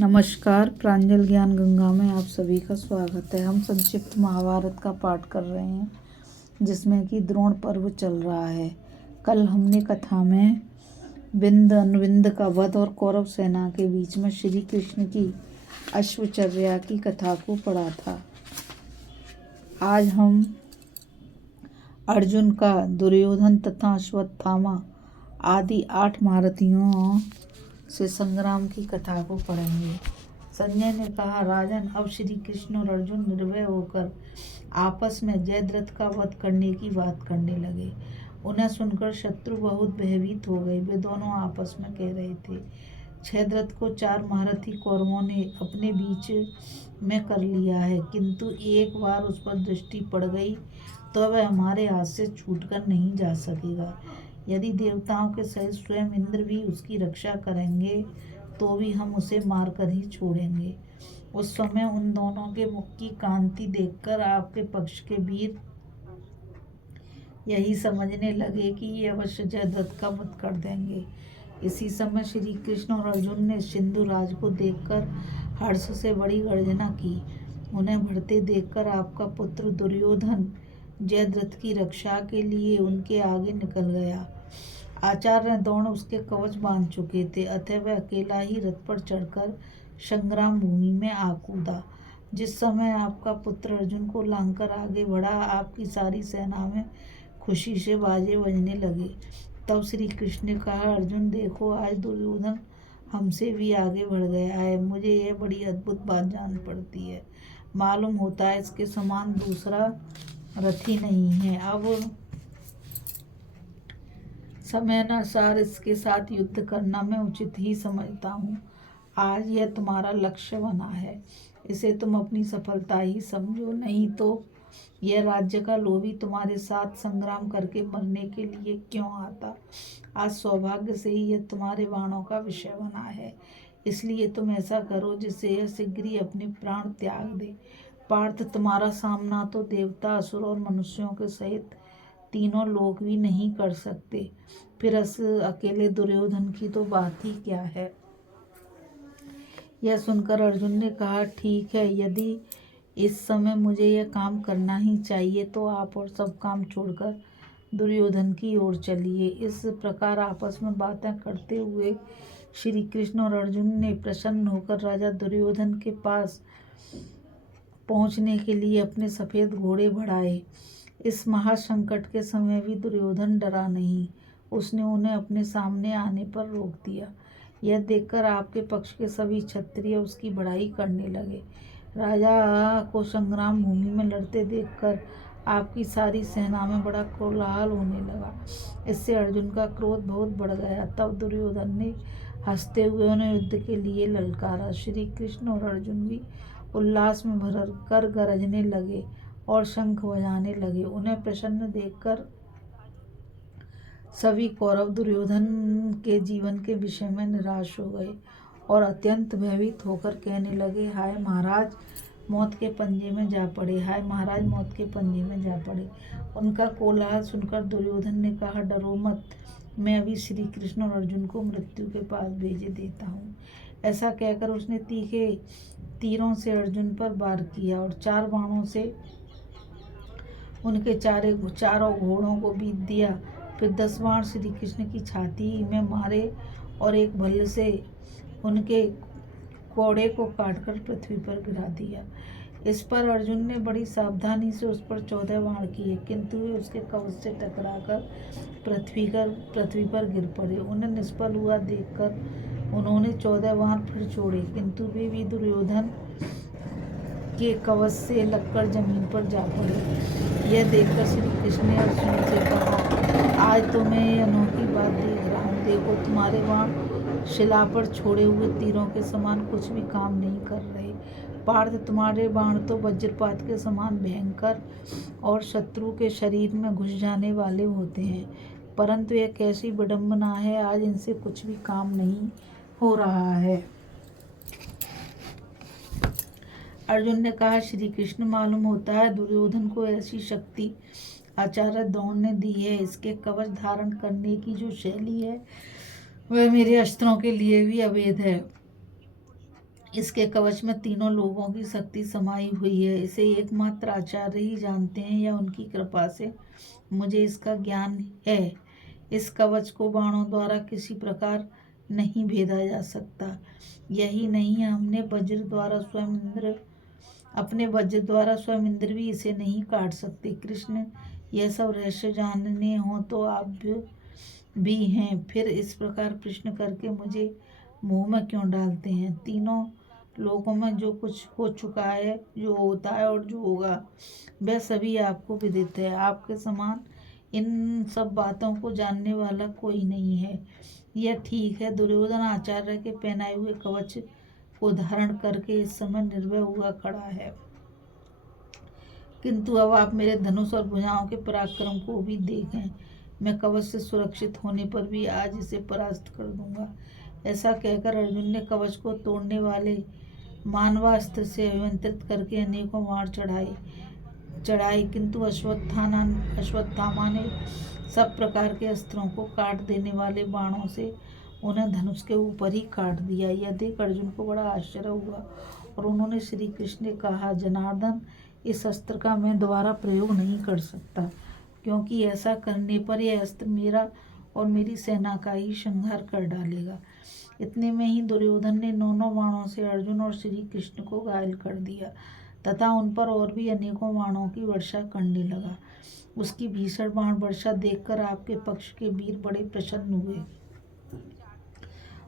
नमस्कार। प्रांजल ज्ञान गंगा में आप सभी का स्वागत है। हम संक्षिप्त महाभारत का पाठ कर रहे हैं जिसमें कि द्रोण पर्व चल रहा है। कल हमने कथा में विंद अनुविंद का वध और कौरव सेना के बीच में श्री कृष्ण की अश्वचर्या की कथा को पढ़ा था। आज हम अर्जुन का दुर्योधन तथा अश्वत्थामा आदि 8 महारथियों से संग्राम की कथा को पढ़ेंगे। संजय ने कहा, राजन, अब श्री कृष्ण और अर्जुन निर्भय होकर आपस में जयद्रथ का वध करने की बात करने लगे। उन्हें सुनकर शत्रु बहुत भयभीत हो गए। वे दोनों आपस में कह रहे थे, जयद्रथ को 4 महारथी कौरवों ने अपने बीच में कर लिया है, किंतु एक बार उस पर दृष्टि पड़ गई तो वह हमारे हाथ से छूटकर नहीं जा सकेगा। यदि देवताओं के सहित स्वयं इंद्र भी उसकी रक्षा करेंगे तो भी हम उसे मारकर ही छोड़ेंगे। उस समय उन दोनों के मुख की कांति देखकर आपके पक्ष के वीर यही समझने लगे कि ये अवश्य जयद्रथ का वध कर देंगे। इसी समय श्री कृष्ण और अर्जुन ने सिंधुराज को देखकर हर्ष से बड़ी गर्जना की। उन्हें बढ़ते देखकर आपका पुत्र दुर्योधन जयद्रथ की रक्षा के लिए उनके आगे निकल गया। आचार्य द्रोण उसके कवच बांध चुके थे, अतः वह अकेला ही रथ पर चढ़कर संग्राम भूमि में आ कूदा। जिस समय आपका पुत्र अर्जुन को लांघकर आगे बढ़ा, आपकी सारी सेना में खुशी से बाजे बजने लगे। तब श्री कृष्ण ने कहा, अर्जुन देखो, आज दुर्योधन हमसे भी आगे बढ़ गया है। मुझे यह बड़ी अद्भुत बात जान पड़ती है। मालूम होता है इसके समान दूसरा रथी नहीं है। अब समयानुसार इसके साथ युद्ध करना मैं उचित ही समझता हूँ। आज यह तुम्हारा लक्ष्य बना है, इसे तुम अपनी सफलता ही समझो, नहीं तो यह राज्य का लोभी तुम्हारे साथ संग्राम करके मरने के लिए क्यों आता। आज सौभाग्य से ही यह तुम्हारे बाणों का विषय बना है, इसलिए तुम ऐसा करो जिससे यह शीघ्र ही अपने प्राण त्याग दे। पार्थ, तुम्हारा सामना तो देवता, असुर और मनुष्यों के सहित तीनों लोग भी नहीं कर सकते, फिर अकेले दुर्योधन की तो बात ही क्या है। यह सुनकर अर्जुन ने कहा, ठीक है, यदि इस समय मुझे यह काम करना ही चाहिए तो आप और सब काम छोड़कर दुर्योधन की ओर चलिए। इस प्रकार आपस में बातें करते हुए श्री कृष्ण और अर्जुन ने प्रसन्न होकर राजा दुर्योधन के पास पहुंचने के लिए अपने सफ़ेद घोड़े बढ़ाए। इस महासंकट के समय भी दुर्योधन डरा नहीं, उसने उन्हें अपने सामने आने पर रोक दिया। यह देखकर आपके पक्ष के सभी क्षत्रिय उसकी बड़ाई करने लगे। राजा को संग्राम भूमि में लड़ते देखकर आपकी सारी सेना में बड़ा कोलाहल होने लगा। इससे अर्जुन का क्रोध बहुत बढ़ गया। तब दुर्योधन ने हंसते हुए उन्हें युद्ध के लिए ललकारा। श्री कृष्ण और अर्जुन भी उल्लास में भर कर गरजने लगे और शंख बजाने लगे। उन्हें प्रसन्न देखकर सभी कौरव दुर्योधन के जीवन के विषय में निराश हो गए और अत्यंत भयभीत होकर कहने लगे, हाय महाराज, मौत के पंजे में जा पड़े, हाय महाराज, मौत के पंजे में जा पड़े। उनका कोलाहल सुनकर दुर्योधन ने कहा, डरो मत, मैं अभी श्री कृष्ण और अर्जुन को मृत्यु के पास भेजे देता हूँ। ऐसा कहकर उसने तीखे तीरों से अर्जुन पर वार किया और 4 बाणों से उनके चारों घोड़ों को बीत दिया। फिर 10 बाण श्री कृष्ण की छाती में मारे और एक भल्ल से उनके कोड़े को काटकर पृथ्वी पर गिरा दिया। इस पर अर्जुन ने बड़ी सावधानी से उस पर 14 बाण किए, किंतु वे उसके कवच से टकराकर पृथ्वी पर गिर पड़े। उन्हें निष्फल हुआ देखकर उन्होंने 14 बाण फिर छोड़े, किंतु वे भी दुर्योधन के कवच से लगकर जमीन पर जा पड़े। यह देखकर श्री कृष्ण ने अर्जुन से कहा, आज तो मैं ये अनोखी बात देख रहा हूँ। देखो, तुम्हारे बाण शिला पर छोड़े हुए तीरों के समान कुछ भी काम नहीं कर रहे। पार्थ, तुम्हारे बाण तो वज्रपात के समान भयंकर और शत्रु के शरीर में घुस जाने वाले होते हैं, परंतु यह कैसी विडंबना है, आज इनसे कुछ भी काम नहीं हो रहा है। अर्जुन ने कहा, श्री कृष्ण, मालूम होता है दुर्योधन को ऐसी शक्ति आचार्य द्रोण ने दी है। इसके कवच धारण करने की जो शैली है वह मेरे अस्त्रों के लिए भी अवैध है। इसके कवच में तीनों लोगों की शक्ति समाई हुई है। इसे एकमात्र आचार्य ही जानते हैं या उनकी कृपा से मुझे इसका ज्ञान है। इस कवच को बाणों द्वारा किसी प्रकार नहीं भेदा जा सकता। यही नहीं, हमने अपने वज्र द्वारा स्वयं इंद्र भी इसे नहीं काट सकते। कृष्ण, यह सब रहस्य जानने हो तो आप भी हैं, फिर इस प्रकार प्रश्न करके मुझे मुंह में क्यों डालते हैं? तीनों लोगों में जो कुछ हो चुका है, जो होता है और जो होगा, वह सभी आपको विदित है। आपके समान इन सब बातों को जानने वाला कोई नहीं है। यह ठीक है, दुर्योधन आचार्य के पहनाए हुए कवच को धारण करके इस समय निर्भय हुआ खड़ा है, किंतु अब आप मेरे धनुष और भुजाओं के पराक्रम को भी देखें। मैं कवच से सुरक्षित होने पर भी आज इसे परास्त कर दूंगा। ऐसा कहकर अर्जुन ने कवच को तोड़ने वाले मानवास्त्र से अभिमंत्रित करके अनेकों बाण चढ़ाए, किंतु अश्वत्थामा ने सब प्रकार के अस्त्रों को काट देने वाले बाणों से उन्हें धनुष के ऊपर ही काट दिया। यह देख अर्जुन को बड़ा आश्चर्य हुआ और उन्होंने श्री कृष्ण ने कहा, जनार्दन, इस अस्त्र का मैं दोबारा प्रयोग नहीं कर सकता, क्योंकि ऐसा करने पर यह अस्त्र मेरा और मेरी सेना का ही संहार कर डालेगा। इतने में ही दुर्योधन ने 9 बाणों से अर्जुन और श्री कृष्ण को घायल कर दिया तथा उन पर और भी अनेकों बाणों की वर्षा करने लगा। उसकी भीषण बाण वर्षा देखकर आपके पक्ष के वीर बड़े प्रसन्न हुए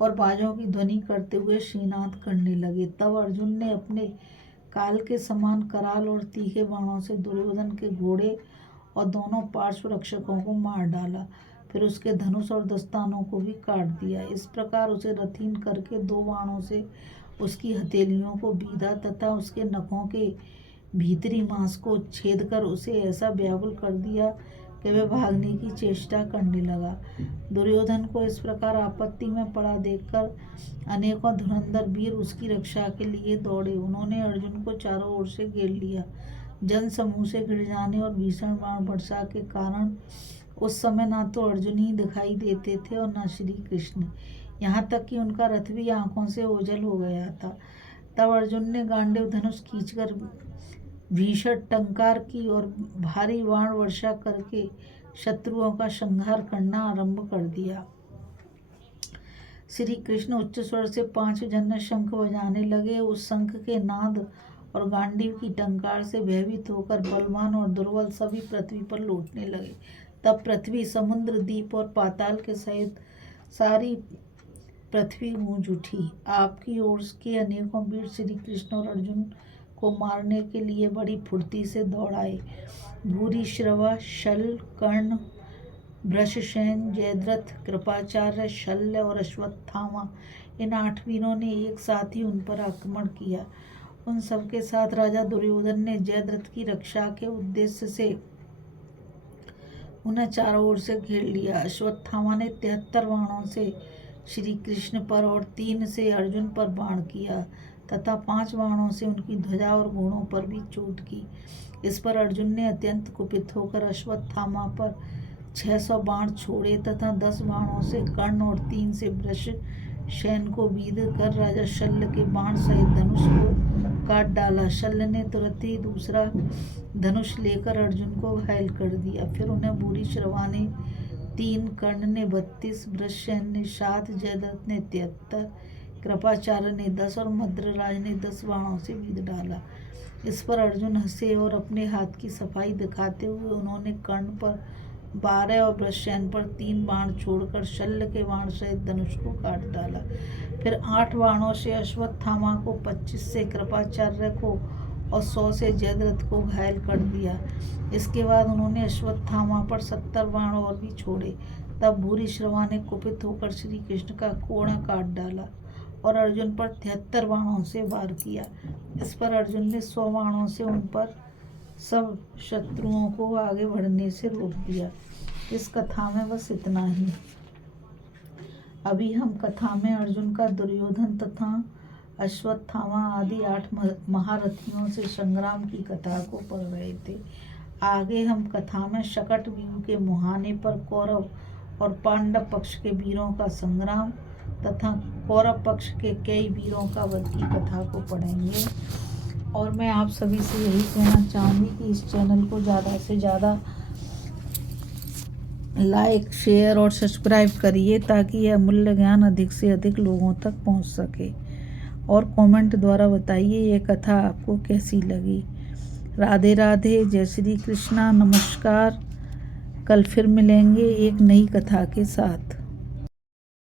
और बाजों की ध्वनि करते हुए श्रीनाद करने लगे। तब अर्जुन ने अपने काल के समान कराल और तीखे बाणों से दुर्योधन के घोड़े और दोनों पार्श्व रक्षकों को मार डाला, फिर उसके धनुष और दस्तानों को भी काट दिया। इस प्रकार उसे रथीन करके 2 बाणों से उसकी हथेलियों को बीधा तथा उसके नखों के भीतरी मांस को छेद कर उसे ऐसा व्याकुल कर दिया कि वह भागने की चेष्टा करने लगा। दुर्योधन को इस प्रकार आपत्ति में पड़ा देखकर अनेकों धुरंधर वीर उसकी रक्षा के लिए दौड़े। उन्होंने अर्जुन को चारों ओर से घेर लिया। जन समूह से घिर जाने और भीषण बाण वर्षा के कारण उस समय ना तो अर्जुन ही दिखाई देते थे और न श्री कृष्ण, यहाँ तक कि उनका रथ भी आंखों से ओझल हो गया था। तब अर्जुन ने गांडीव धनुष खींचकर भीषण टंकार की और भारी बाण वर्षा करके शत्रुओं का संहार करना आरंभ कर दिया। श्री कृष्ण उच्च स्वर से 5 जन्य शंख बजाने लगे। उस शंख के नाद और गांडीव की टंकार से भयभीत होकर बलवान और दुर्बल सभी पृथ्वी पर लौटने लगे। तब पृथ्वी, समुद्र, द्वीप और पाताल के सहित सारी पृथ्वी गूंज उठी। आपकी ओर के अनेकों वीर श्री कृष्ण और अर्जुन को मारने के लिए बड़ी फुर्ती से दौड़ आए। भूरिश्रवा, शल, कर्ण, वृषसेन, जयद्रथ, कृपाचार्य, शल्य और अश्वत्थामा, इन 8 वीरों ने एक साथ ही उन पर आक्रमण किया। उन सबके साथ राजा दुर्योधन ने जयद्रथ की रक्षा के उद्देश्य से उन्हें चारों ओर से घेर लिया। अश्वत्थामा ने 73 बाणों से श्री कृष्ण पर और 3 से अर्जुन पर बाण किया तथा 5 बाणों से उनकी ध्वजा और घोड़ों पर भी चोट की। इस पर अर्जुन ने अत्यंत कुपित होकर अश्वत्थामा पर 600 बाण छोड़े तथा 10 बाणों से कर्ण और 3 से वृषसेन को बीध कर राजा शल्य के बाण सहित धनुष को काट डाला। शल्य ने तुरंत ही दूसरा धनुष लेकर अर्जुन को घायल कर दिया। फिर उन्हें भूरिश्रवा ने 3, कर्ण ने 32, वृषसेन ने 7, जयद्रथ ने 73, कृपाचार्य ने 10 और मद्रराज ने 10 बाणों से बीध डाला। इस पर अर्जुन हंसे और अपने हाथ की सफाई दिखाते हुए उन्होंने कर्ण पर 12 और वृषसेन पर 3 बाण छोड़कर शल्य के बाण सहित धनुष को काट डाला। फिर 8 बाणों से अश्वत्थामा को, 25 से कृपाचार्य को और 100 से जयद्रथ को घायल कर दिया। इसके बाद उन्होंने अश्वत्थामा पर 70 बाण और भी छोड़े। तब भूरिश्रवा ने कुपित होकर श्री कृष्ण का कोड़ा काट डाला और अर्जुन पर 73 बाणों से वार किया। इस पर अर्जुन ने 100 बाणों से उन पर सब शत्रुओं को आगे बढ़ने से रोक दिया। इस कथा में बस इतना ही। अभी हम कथा में अर्जुन का दुर्योधन तथा अश्वत्थामा आदि 8 महारथियों से संग्राम की कथा को पढ़ रहे थे। आगे हम कथा में शकट व्यूह के मुहाने पर कौरव और पांडव पक्ष के वीरों का संग्राम तथा कौरव पक्ष के कई वीरों का वध की कथा को पढ़ेंगे। और मैं आप सभी से यही कहना चाहूँगी कि इस चैनल को ज़्यादा से ज़्यादा लाइक, शेयर और सब्सक्राइब करिए ताकि यह मूल्य ज्ञान अधिक से अधिक लोगों तक पहुंच सके। और कमेंट द्वारा बताइए ये कथा आपको कैसी लगी। राधे राधे, जय श्री कृष्णा, नमस्कार। कल फिर मिलेंगे एक नई कथा के साथ।